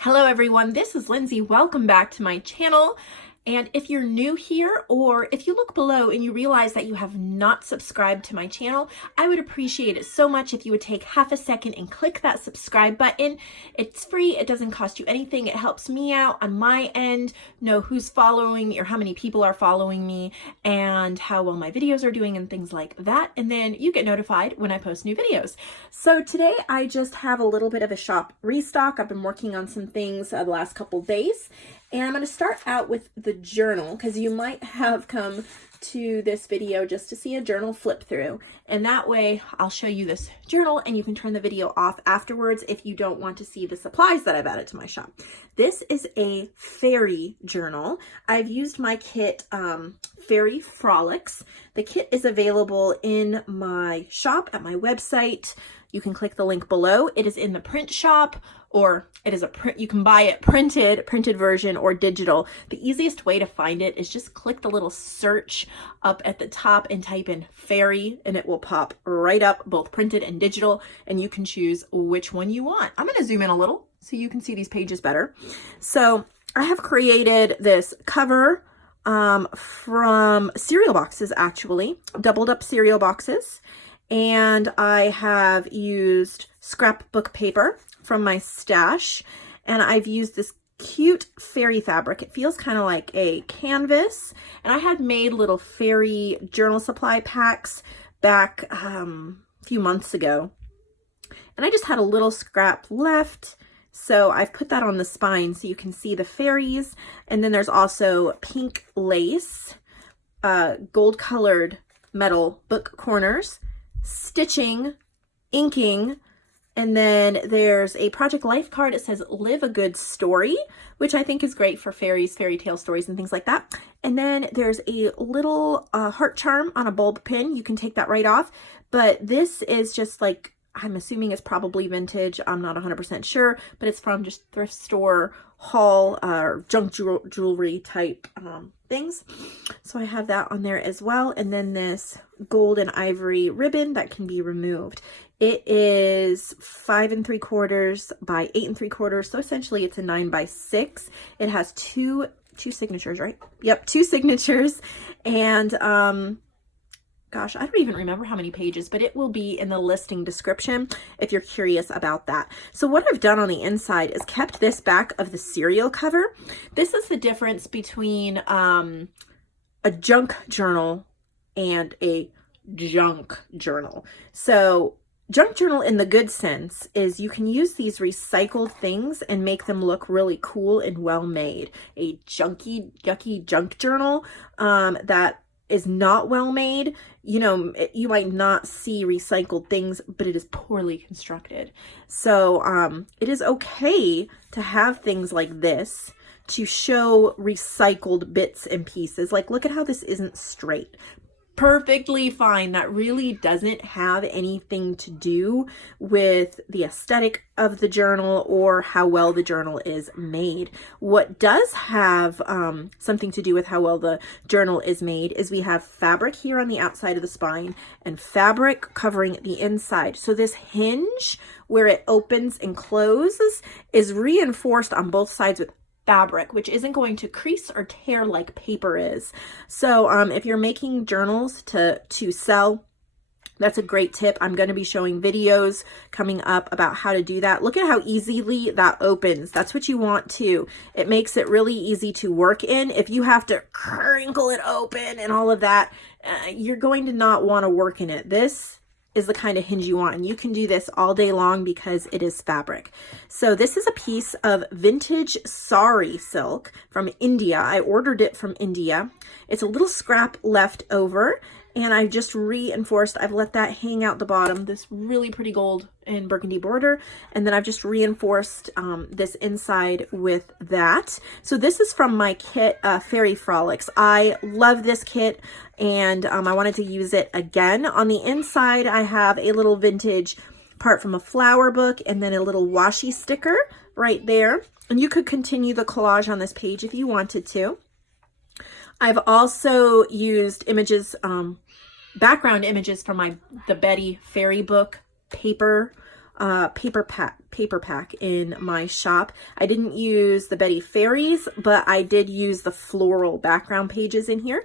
Hello everyone, this is Lindsay. Welcome back to my channel. And if you're new here, or if you look below and you realize that you have not subscribed to my channel, I would appreciate it so much if you would take half a second and click that subscribe button. It's free, it doesn't cost you anything. It helps me out on my end, know who's following me or how many people are following me and how well my videos are doing and things like that. And then you get notified when I post new videos. So today I just have a little bit of a shop restock. I've been working on some things the last couple days. And I'm going to start out with the journal because you might have come to this video just to see a journal flip through. And that way I'll show you this journal and you can turn the video off afterwards if you don't want to see the supplies that I've added to my shop. This is a fairy journal. I've used my kit Fairy Frolics. The kit is available in my shop at my website. You can click the link below. It is in the print shop, or it is a print. You can buy it printed version or digital. The easiest way to find it is just click the little search up at the top and type in fairy, and it will pop right up, both printed and digital, and you can choose which one you want. I'm going to zoom in a little so you can see these pages better. So I have created this cover from cereal boxes, actually, doubled up cereal boxes. And I have used scrapbook paper from my stash, and I've used this cute fairy fabric. It feels kind of like a canvas, and I had made little fairy journal supply packs back a few months ago, and I just had a little scrap left, so I've put that on the spine so you can see the fairies. And then there's also pink lace, gold colored metal book corners, stitching, inking, and then there's a Project Life card. It says live a good story, which I think is great for fairies, fairy tale stories and things like that. And then there's a little heart charm on a bulb pin. You can take that right off, but this is just like, I'm assuming it's probably vintage. I'm not 100% sure, but it's from just thrift store haul or junk jewelry type things. So I have that on there as well. And then this gold and ivory ribbon that can be removed. It is 5 3/4 by 8 3/4. So essentially it's a 9 by 6. It has two signatures, right? Yep, 2 signatures. And gosh, I don't even remember how many pages, but it will be in the listing description if you're curious about that. So what I've done on the inside is kept this back of the cereal cover. This is the difference between a junk journal and a junk journal. So junk journal in the good sense is you can use these recycled things and make them look really cool and well made. A junky, yucky junk journal that is not well made, you know, you might not see recycled things, but it is poorly constructed. So it is okay to have things like this to show recycled bits and pieces. Like, look at how this isn't straight. Perfectly fine. That really doesn't have anything to do with the aesthetic of the journal or how well the journal is made. What does have something to do with how well the journal is made is we have fabric here on the outside of the spine and fabric covering the inside. So this hinge where it opens and closes is reinforced on both sides with fabric, which isn't going to crease or tear like paper is. So if you're making journals to sell, that's a great tip. I'm going to be showing videos coming up about how to do that. Look at how easily that opens. That's what you want to. It makes it really easy to work in. If you have to crinkle it open and all of that, you're going to not want to work in it. This is the kind of hinge you want, and you can do this all day long because it is fabric. So this is a piece of vintage sari silk from India. I ordered it from India. It's a little scrap left over, and I've just reinforced, I've let that hang out the bottom, this really pretty gold and burgundy border, and then I've just reinforced this inside with that. So this is from my kit, Fairy Frolics. I love this kit, and I wanted to use it again. On the inside, I have a little vintage part from a flower book, and then a little washi sticker right there. And you could continue the collage on this page if you wanted to. I've also used images, background images from the Betty Fairy book paper paper pack in my shop. I didn't use the Betty Fairies, but I did use the floral background pages in here.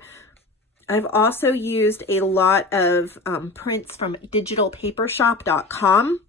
I've also used a lot of prints from digitalpapershop.com.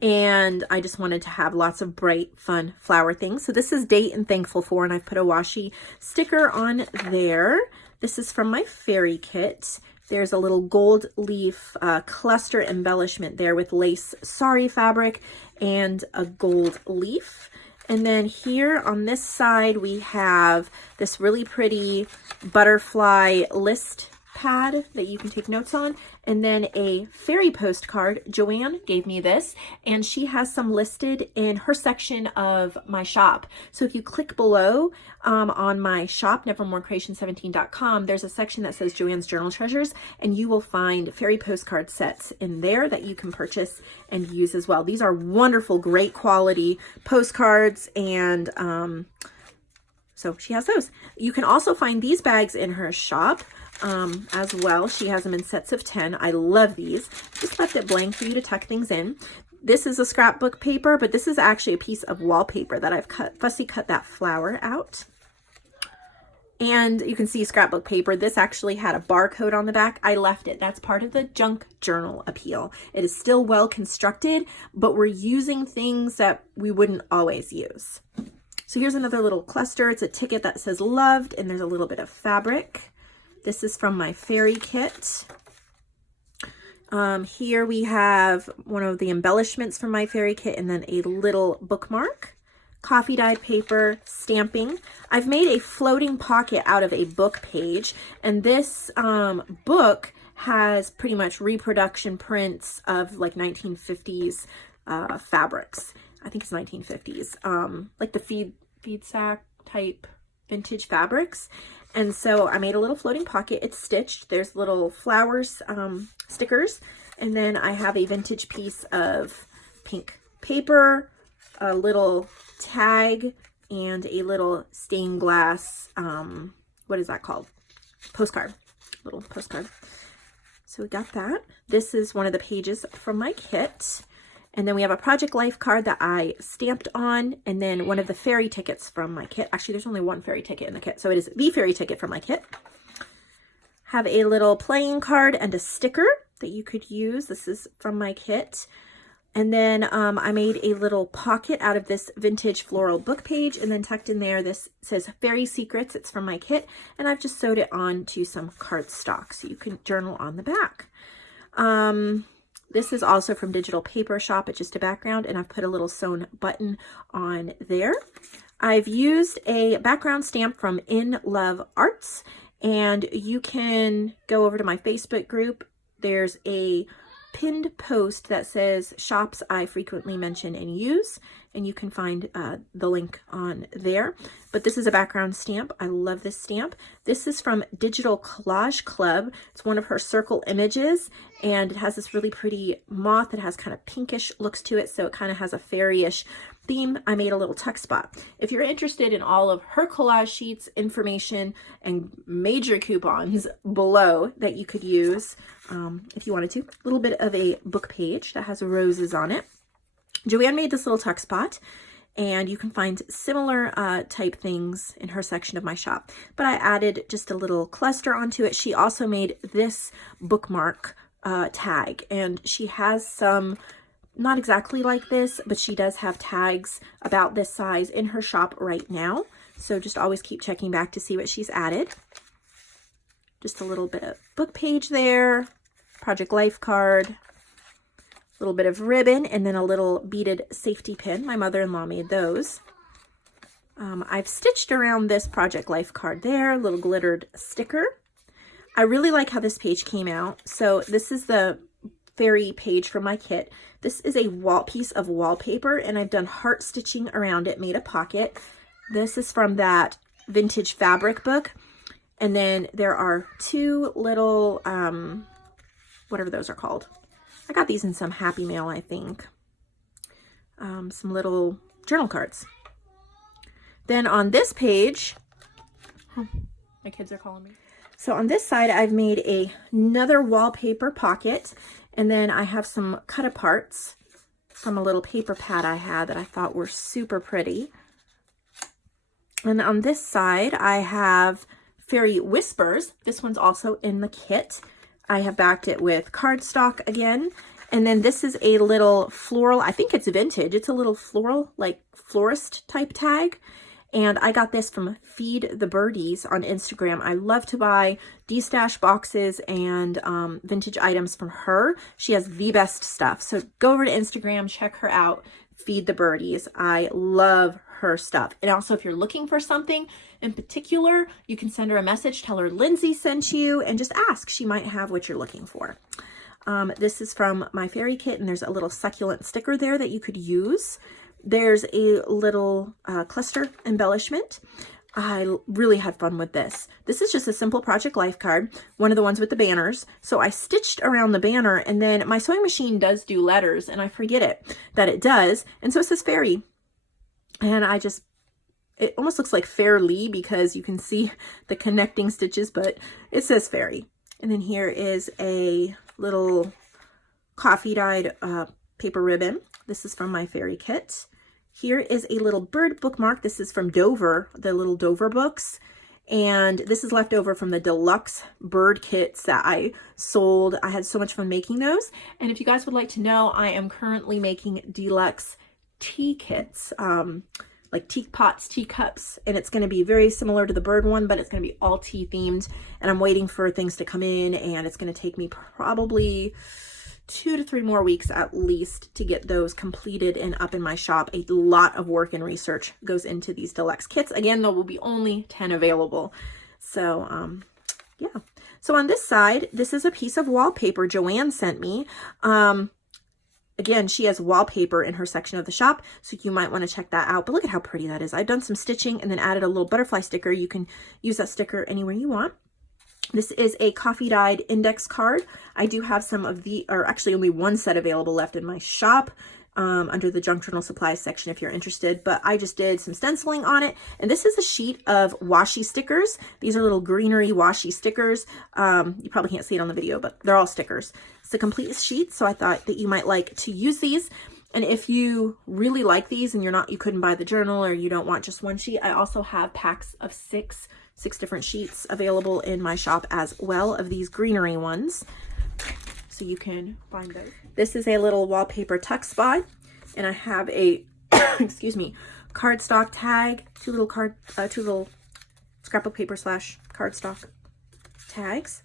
And I just wanted to have lots of bright, fun flower things. So this is Date and Thankful For, and I've put a washi sticker on there. This is from my fairy kit. There's a little gold leaf cluster embellishment there with lace sari fabric and a gold leaf. And then here on this side, we have this really pretty butterfly list pad that you can take notes on, and then a fairy postcard. JoAnn gave me this, and she has some listed in her section of my shop. So if you click below on my shop, nevermorecreation17.com, there's a section that says JoAnn's Journal Treasures, and you will find fairy postcard sets in there that you can purchase and use as well. These are wonderful, great quality postcards, and so she has those. You can also find these bags in her shop as well. She has them in sets of 10. I love these. Just left it blank for you to tuck things in. This is a scrapbook paper, but this is actually a piece of wallpaper that I've fussy cut that flower out. And you can see scrapbook paper. This actually had a barcode on the back. I left it. That's part of the junk journal appeal. It is still well constructed, but we're using things that we wouldn't always use. So here's another little cluster. It's a ticket that says loved, and there's a little bit of fabric. This is from my fairy kit. Here we have one of the embellishments from my fairy kit, and then a little bookmark, coffee dyed paper, stamping. I've made a floating pocket out of a book page, and this book has pretty much reproduction prints of like 1950s fabrics. I think it's 1950s, like the feed sack type vintage fabrics. And so I made a little floating pocket. It's stitched. There's little flowers, stickers. And then I have a vintage piece of pink paper, a little tag, and a little stained glass, what is that called? Postcard, little postcard. So we got that. This is one of the pages from my kit. And then we have a Project Life card that I stamped on, and then one of the fairy tickets from my kit. Actually, there's only one fairy ticket in the kit, so it is the fairy ticket from my kit. Have a little playing card and a sticker that you could use. This is from my kit. And then I made a little pocket out of this vintage floral book page, and then tucked in there, this says Fairy Secrets. It's from my kit, and I've just sewed it on to some cardstock so you can journal on the back. This is also from Digital Paper Shop. It's just a background, and I've put a little sewn button on there. I've used a background stamp from In Love Arts, and you can go over to my Facebook group. There's a pinned post that says shops I frequently mention and use, and you can find the link on there. But this is a background stamp. I love this stamp. This is from Digital Collage Club. It's one of her circle images, and it has this really pretty moth that has kind of pinkish looks to it, so it kind of has a fairy-ish theme. I made a little tuck spot. If you're interested in all of her collage sheets, information, and major coupons below that you could use if you wanted to. A little bit of a book page that has roses on it. JoAnn made this little tuck spot, and you can find similar type things in her section of my shop. But I added just a little cluster onto it. She also made this bookmark tag, and she has some not exactly like this, but she does have tags about this size in her shop right now. So just always keep checking back to see what she's added. Just a little bit of book page there, Project Life card, a little bit of ribbon, and then a little beaded safety pin. My mother-in-law made those. I've stitched around this Project Life card there, a little glittered sticker. I really like how this page came out. So this is the fairy page from my kit. This is a piece of wallpaper, and I've done heart stitching around it, made a pocket. This is from that vintage fabric book. And then there are two little, whatever those are called. I got these in some Happy Mail, I think. Some little journal cards. Then on this page, my kids are calling me. So on this side, I've made another wallpaper pocket, and then I have some cut aparts from a little paper pad I had that I thought were super pretty. And on this side, I have Fairy Whispers. This one's also in the kit. I have backed it with cardstock again. And then this is a little floral, I think it's vintage. It's a little floral, like florist type tag. And I got this from Feed the Birdies on Instagram. I love to buy de-stash boxes and vintage items from her. She has the best stuff. So go over to Instagram, check her out, Feed the Birdies. I love her stuff. And also, if you're looking for something in particular, you can send her a message, tell her Lindsay sent you, and just ask. She might have what you're looking for. This is from my fairy kit, and there's a little succulent sticker there that you could use. There's a little cluster embellishment. I really had fun with this. This is just a simple project life card, one of the ones with the banners. So I stitched around the banner, and then my sewing machine does do letters, and I forget that it does. And so it says fairy. And it almost looks like fairly because you can see the connecting stitches, but it says fairy. And then here is a little coffee dyed paper ribbon. This is from my fairy kit. Here is a little bird bookmark. This is from Dover, the little Dover books. And this is left over from the deluxe bird kits that I sold. I had so much fun making those. And if you guys would like to know, I am currently making deluxe tea kits, like teapots, teacups. And it's going to be very similar to the bird one, but it's going to be all tea themed. And I'm waiting for things to come in, and it's going to take me probably 2 to 3 more weeks at least to get those completed and up in my shop. A lot of work and research goes into these deluxe kits. Again, there will be only 10 available. So, yeah. So on this side, this is a piece of wallpaper JoAnn sent me. Again, she has wallpaper in her section of the shop, so you might want to check that out. But look at how pretty that is. I've done some stitching and then added a little butterfly sticker. You can use that sticker anywhere you want. This is a coffee dyed index card. I do have some of or actually only one set available left in my shop under the junk journal supplies section if you're interested, but I just did some stenciling on it. And this is a sheet of washi stickers. These are little greenery washi stickers. You probably can't see it on the video, but they're all stickers. It's a complete sheet, so I thought that you might like to use these. And if you really like these and you couldn't buy the journal, or you don't want just one sheet, I also have packs of six different sheets available in my shop as well, of these greenery ones. So you can find those. This is a little wallpaper tuck spot, and I have a excuse me, cardstock tag, two little scrapbook paper / cardstock tags.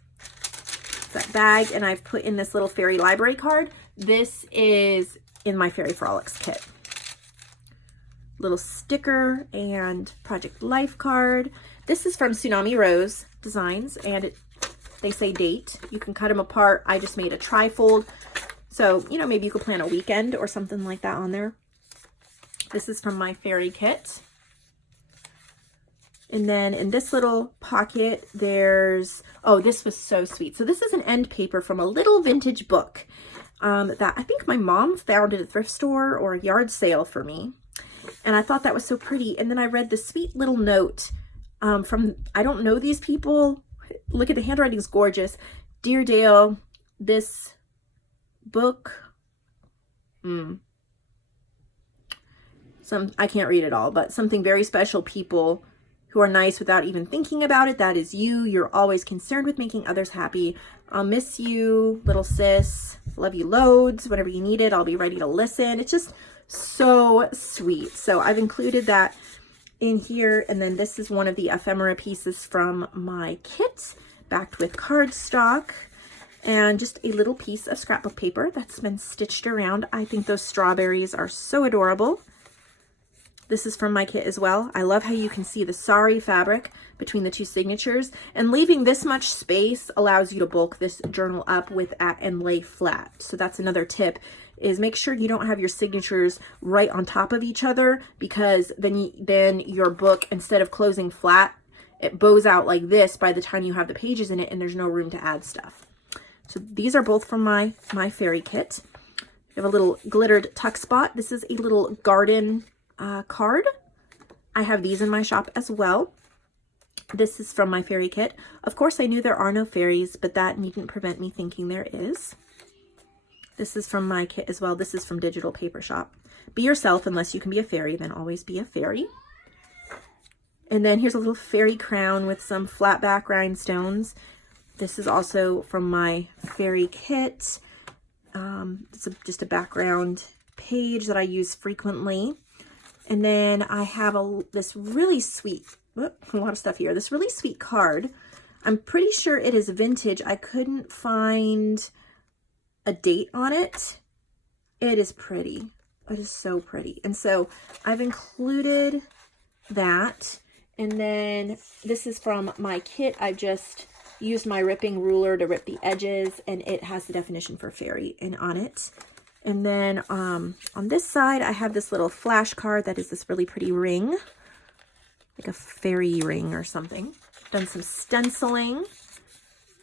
That bag, and I've put in this little fairy library card. This is in my Fairy Frolics kit. Little sticker and project life card. This is from Tsunami Rose Designs, and they say date. You can cut them apart. I just made a trifold. So, maybe you could plan a weekend or something like that on there. This is from my fairy kit. And then in this little pocket, there's, oh, this was so sweet. So this is an end paper from a little vintage book that I think my mom found at a thrift store or a yard sale for me. And I thought that was so pretty. And then I read the sweet little note from, I don't know these people. Look at the handwriting's gorgeous. Dear Dale, this book, I can't read it all, but something very special, people who are nice without even thinking about it. That is you. You're always concerned with making others happy. I'll miss you, little sis. Love you loads. Whenever you need it, I'll be ready to listen. It's just so sweet. So I've included that in here. And then this is one of the ephemera pieces from my kit, backed with cardstock, and just a little piece of scrapbook paper that's been stitched around. I think those strawberries are so adorable. This is from my kit as well. I love how you can see the sari fabric between the two signatures, and leaving this much space allows you to bulk this journal up and lay flat. So that's another tip, is make sure you don't have your signatures right on top of each other, because then your book, instead of closing flat, it bows out like this by the time you have the pages in it, and there's no room to add stuff. So these are both from my fairy kit. We have a little glittered tuck spot. This is a little garden card. I have these in my shop as well. This is from my fairy kit. Of course, I knew there are no fairies, but that needn't prevent me thinking there is. This is from my kit as well. This is from Digital Paper Shop. Be yourself unless you can be a fairy, then always be a fairy. And then here's a little fairy crown with some flat back rhinestones. This is also from my fairy kit. It's just a background page that I use frequently. And then I have this really sweet, a lot of stuff here, this really sweet card. I'm pretty sure it is vintage. I couldn't find a date on it. It is pretty. It is so pretty. And so I've included that. And then this is from my kit. I just used my ripping ruler to rip the edges, and it has the definition for fairy on it. And then on this side, I have this little flash card that is this really pretty ring, like a fairy ring or something. Done some stenciling.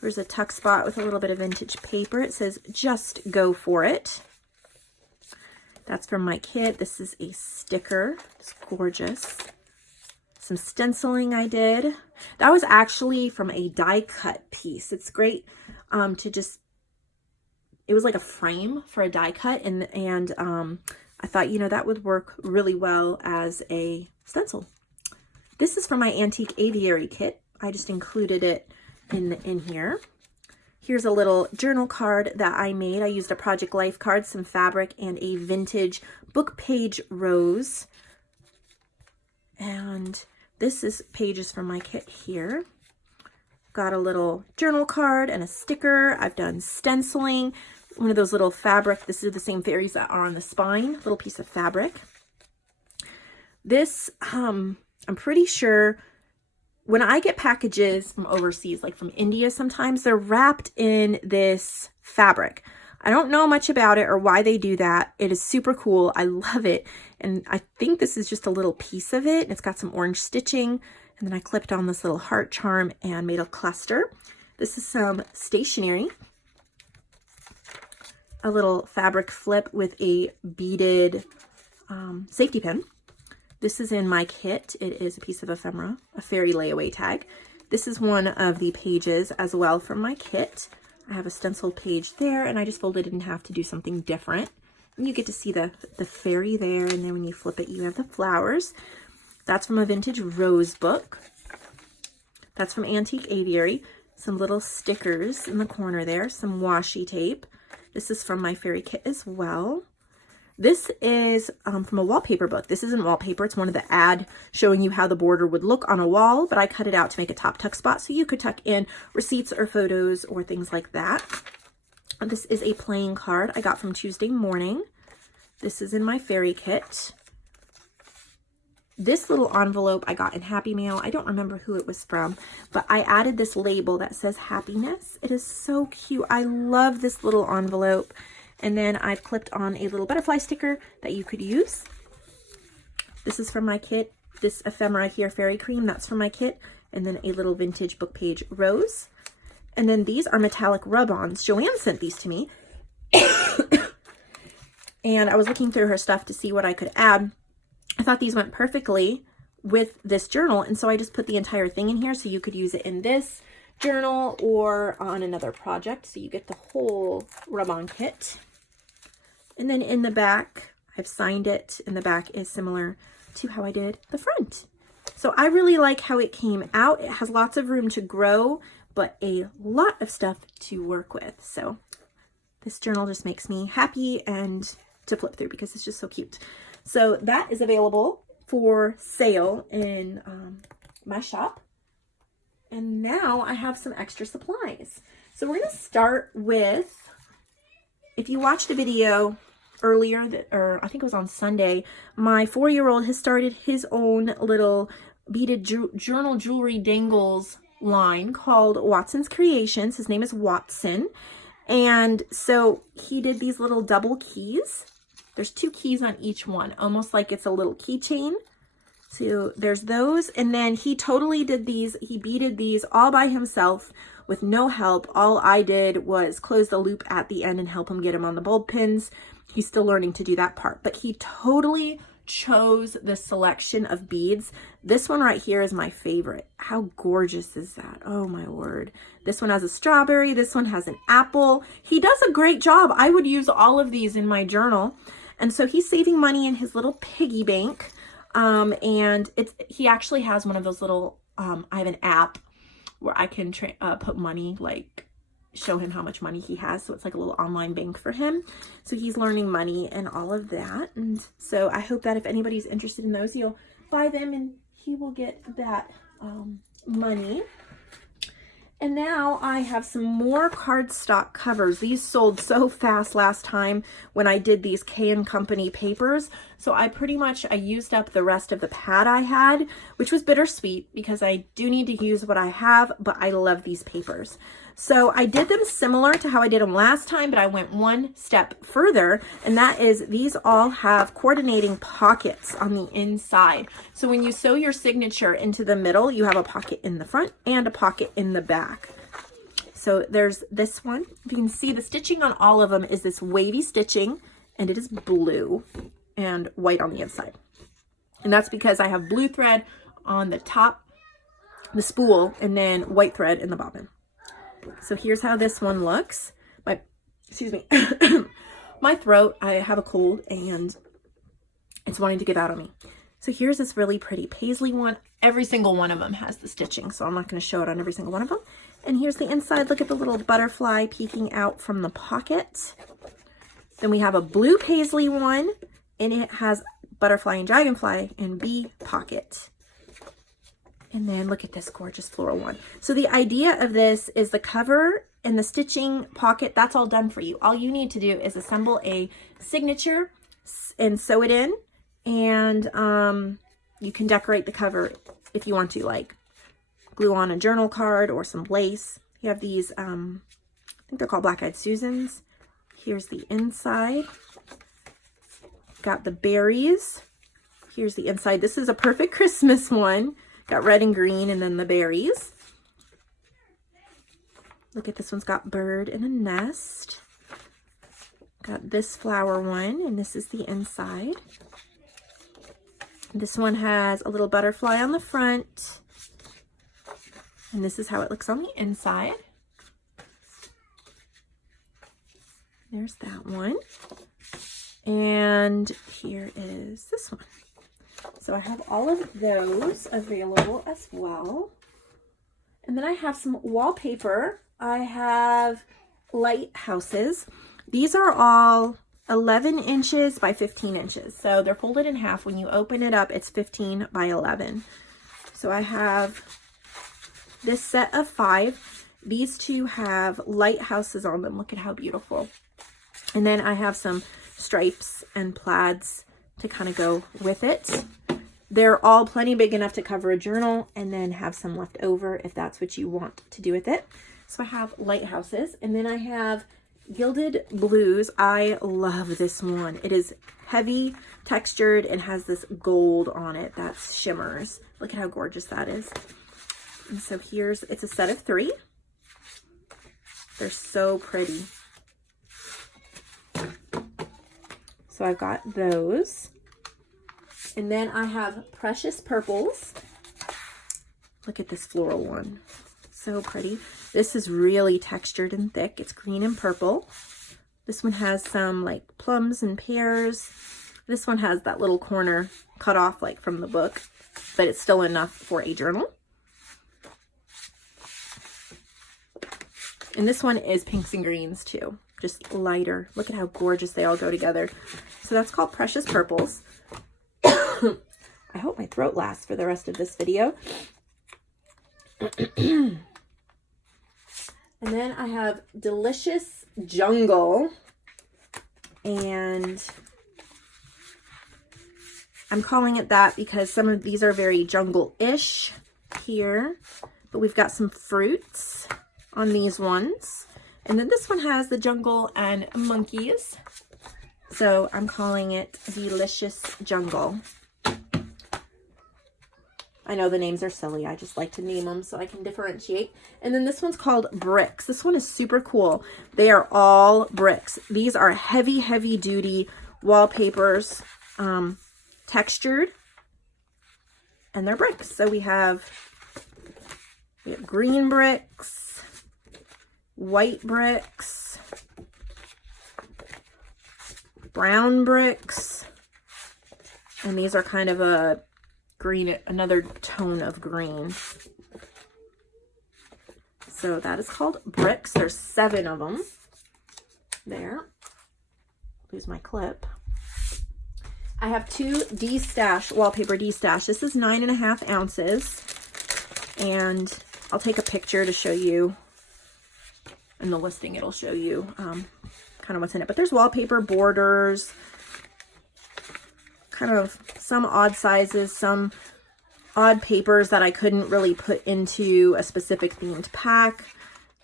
There's a tuck spot with a little bit of vintage paper. It says, just go for it. That's from my kit. This is a sticker. It's gorgeous. Some stenciling I did. That was actually from a die cut piece. It's great to just, it was like a frame for a die cut, and I thought, you know, that would work really well as a stencil. This is from my antique aviary kit. I just included it in here. Here's a little journal card that I made. I used a Project Life card, some fabric, and a vintage book page rose. And this is pages from my kit here. Got a little journal card and a sticker. I've done stenciling. One of those little fabric. This is the same fairies that are on the spine. Little piece of fabric. This, I'm pretty sure when I get packages from overseas, like from India sometimes, they're wrapped in this fabric. I don't know much about it or why they do that. It is super cool. I love it. And I think this is just a little piece of it. It's got some orange stitching. And then I clipped on this little heart charm and made a cluster. This is some stationery. A little fabric flip with a beaded safety pin. This is in my kit. It is a piece of ephemera, a fairy layaway tag. This is one of the pages as well from my kit. I have a stenciled page there, and I just folded it in half to do something different. And you get to see the fairy there, and then when you flip it, you have the flowers. That's from a vintage rose book. That's from Antique Aviary. Some little stickers in the corner there, some washi tape. This is from my fairy kit as well. This is from a wallpaper book. This isn't wallpaper. It's one of the ad showing you how the border would look on a wall, but I cut it out to make a top tuck spot so you could tuck in receipts or photos or things like that. This is a playing card I got from Tuesday Morning. This is in my fairy kit. This little envelope I got in Happy Mail. I don't remember who it was from, but I added this label that says happiness. It is so cute. I love this little envelope. And then I've clipped on a little butterfly sticker that you could use. This is from my kit. This ephemera here, fairy cream, that's from my kit. And then a little vintage book page rose. And then these are metallic rub-ons. JoAnn sent these to me. And I was looking through her stuff to see what I could add. I thought these went perfectly with this journal. And so I just put the entire thing in here so you could use it in this journal or on another project. So you get the whole rub-on kit. And then in the back, I've signed it, and the back is similar to how I did the front. So I really like how it came out. It has lots of room to grow, but a lot of stuff to work with. So this journal just makes me happy and to flip through because it's just so cute. So that is available for sale in my shop. And now I have some extra supplies. So we're going to start with, if you watched a video earlier, or I think it was on Sunday, my 4-year-old has started his own little beaded journal jewelry dangles line called Watson's Creations. His name is Watson. And so he did these little double keys. There's 2 keys on each one, almost like it's a little keychain. So there's those. And then he totally did these. He beaded these all by himself with no help. All I did was close the loop at the end and help him get him on the bulb pins. He's still learning to do that part, but he totally chose the selection of beads. This one right here is my favorite. How gorgeous is that? Oh my word. This one has a strawberry. This one has an apple. He does a great job. I would use all of these in my journal. And so he's saving money in his little piggy bank. And he actually has one of those little, I have an app where I can put money, like show him how much money he has. So it's like a little online bank for him. So he's learning money and all of that. And so I hope that if anybody's interested in those, he'll buy them and he will get that money. And now I have some more cardstock covers. These sold so fast last time when I did these K & Company papers. So I used up the rest of the pad I had, which was bittersweet because I do need to use what I have, but I love these papers. So I did them similar to how I did them last time, but I went one step further, and that is these all have coordinating pockets on the inside. So when you sew your signature into the middle, you have a pocket in the front and a pocket in the back. So there's this one. If you can see, the stitching on all of them is this wavy stitching, and it is blue and white on the inside. And that's because I have blue thread on the top, the spool, and then white thread in the bobbin. So here's how this one looks. Excuse me, my throat, I have a cold and it's wanting to give out on me. So here's this really pretty paisley one. Every single one of them has the stitching, so I'm not going to show it on every single one of them. And here's the inside. Look at the little butterfly peeking out from the pocket. Then we have a blue paisley one, and it has butterfly and dragonfly and bee pocket. And then look at this gorgeous floral one. So the idea of this is the cover and the stitching pocket, that's all done for you. All you need to do is assemble a signature and sew it in. And you can decorate the cover if you want to, like glue on a journal card or some lace. You have these, I think they're called Black-Eyed Susans. Here's the inside. Got the berries. Here's the inside. This is a perfect Christmas one. Got red and green and then the berries. Look at this one's got bird and a nest. Got this flower one, and this is the inside. This one has a little butterfly on the front. And this is how it looks on the inside. There's that one. And here is this one. So I have all of those available as well. And then I have some wallpaper. I have lighthouses. These are all 11 inches by 15 inches. So they're folded in half. When you open it up, it's 15 by 11. So I have this set of 5. These two have lighthouses on them. Look at how beautiful. And then I have some stripes and plaids to kind of go with it. They're all plenty big enough to cover a journal, and then have some left over if that's what you want to do with it. So I have lighthouses, and then I have gilded blues. I love this one. It is heavy textured and has this gold on it that shimmers. Look at how gorgeous that is. And so it's a set of 3. They're so pretty. So I've got those. And then I have precious purples. Look at this floral one. So pretty. This is really textured and thick. It's green and purple. This one has some like plums and pears. This one has that little corner cut off like from the book, but it's still enough for a journal. And this one is pinks and greens too, just lighter. Look at how gorgeous they all go together. So that's called Precious Purples. I hope my throat lasts for the rest of this video. And then I have Delicious Jungle. And I'm calling it that because some of these are very jungle-ish here. But we've got some fruits on these ones. And then this one has the jungle and monkeys. So I'm calling it Delicious Jungle. I know the names are silly. I just like to name them so I can differentiate. And then this one's called Bricks. This one is super cool. They are all bricks. These are heavy, heavy duty wallpapers. textured, and they're bricks. So we have green bricks, white bricks, brown bricks, and these are kind of a green, another tone of green. So that is called bricks. There's 7 of them there. Lose my clip. I have 2 D-Stash, wallpaper D-Stash. This is 9.5 ounces. And I'll take a picture to show you. In the listing, it'll show you kind of what's in it. But there's wallpaper, borders, kind of some odd sizes, some odd papers that I couldn't really put into a specific themed pack.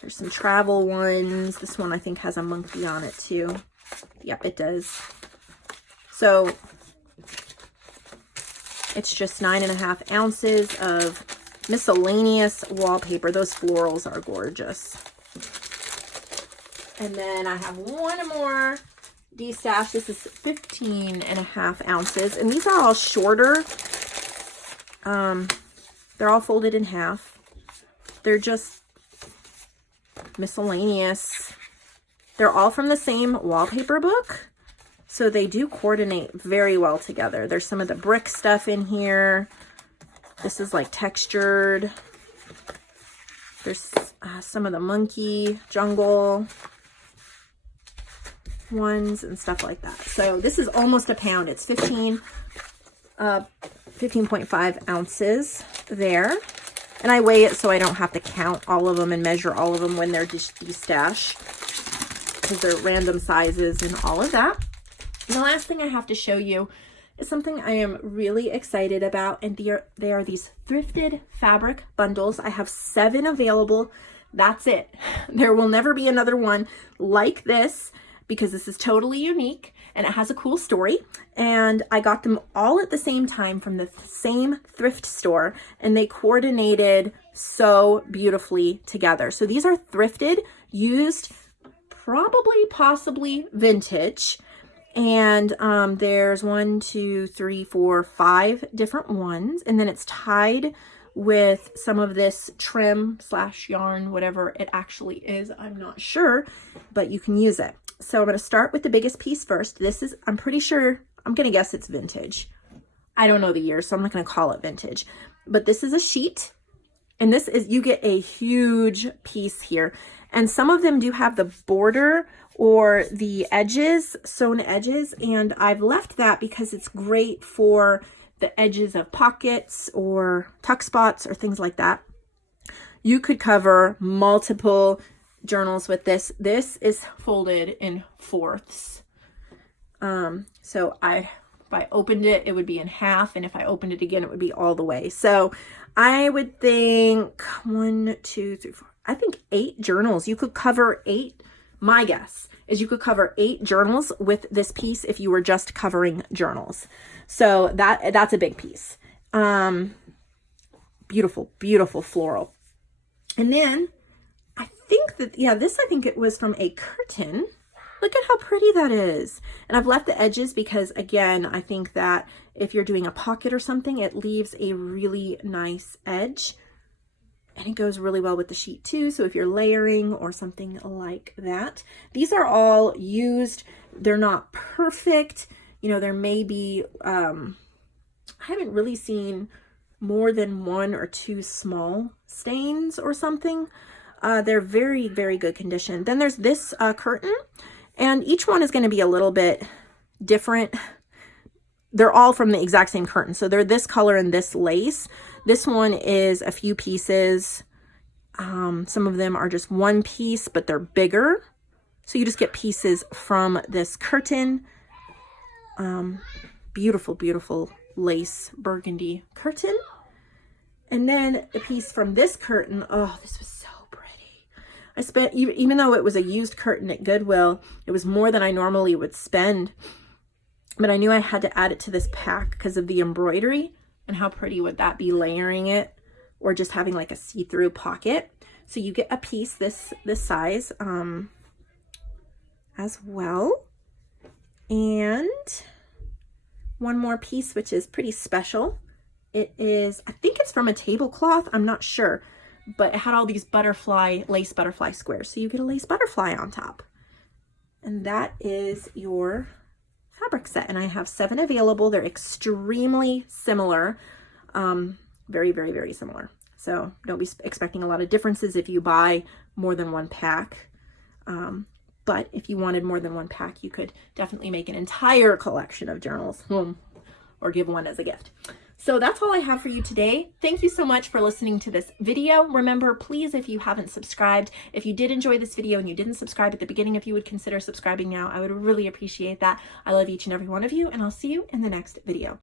There's some travel ones. This one I think has a monkey on it too. Yep, it does. So it's just 9.5 ounces of miscellaneous wallpaper. Those florals are gorgeous. And then I have one more D-Stash. This is 15.5 ounces. And these are all shorter. They're all folded in half. They're just miscellaneous. They're all from the same wallpaper book. So they do coordinate very well together. There's some of the brick stuff in here. This is like textured. There's some of the monkey jungle ones and stuff like that. So this is almost a pound. It's 15.5 ounces there. And I weigh it so I don't have to count all of them and measure all of them when they're D-Stash, because they're random sizes and all of that. And the last thing I have to show you is something I am really excited about, and they are these thrifted fabric bundles. I have 7 available. That's it. There will never be another one like this, because this is totally unique and it has a cool story. And I got them all at the same time from the same thrift store, and they coordinated so beautifully together. So these are thrifted, used, probably, possibly vintage. And there's 1, 2, 3, 4, 5 different ones. And then it's tied with some of this trim / yarn, whatever it actually is. I'm not sure, but you can use it. So I'm going to start with the biggest piece first. This is, I'm pretty sure, I'm going to guess it's vintage. I don't know the year, so I'm not going to call it vintage. But this is a sheet. And this is, you get a huge piece here. And some of them do have the border or the edges, sewn edges. And I've left that because it's great for the edges of pockets or tuck spots or things like that. You could cover multiple journals with this. This is folded in 4ths. So if I opened it, it would be in half. And if I opened it again, it would be all the way. So I would think 1, 2, 3, 4, I think 8 journals. You could cover 8. My guess is you could cover 8 journals with this piece if you were just covering journals. So that's a big piece. Beautiful, beautiful floral. And then I think that, yeah, this, I think it was from a curtain. Look at how pretty that is. And I've left the edges because, again, I think that if you're doing a pocket or something, it leaves a really nice edge. And it goes really well with the sheet too. So if you're layering or something like that. These are all used. They're not perfect. You know, there may be, I haven't really seen more than 1 or 2 small stains or something. They're very, very good condition. Then there's this curtain, and each one is going to be a little bit different. They're all from the exact same curtain. So they're this color and this lace. This one is a few pieces. Some of them are just 1 piece, but they're bigger. So you just get pieces from this curtain. Beautiful, beautiful lace burgundy curtain. And then the piece from this curtain. Oh, this was so pretty. I spent, even though it was a used curtain at Goodwill, it was more than I normally would spend. But I knew I had to add it to this pack because of the embroidery. And how pretty would that be, layering it or just having like a see-through pocket. So you get a piece this size as well. And one more piece, which is pretty special. It is, I think it's from a tablecloth, I'm not sure, but it had all these lace butterfly squares. So you get a lace butterfly on top. And that is your fabric set. And I have 7 available. They're extremely similar. Very, very, very similar. So don't be expecting a lot of differences if you buy more than one pack. But if you wanted more than one pack, you could definitely make an entire collection of journals or give one as a gift. So that's all I have for you today. Thank you so much for listening to this video. Remember, please, if you haven't subscribed, if you did enjoy this video and you didn't subscribe at the beginning, if you would consider subscribing now, I would really appreciate that. I love each and every one of you, and I'll see you in the next video.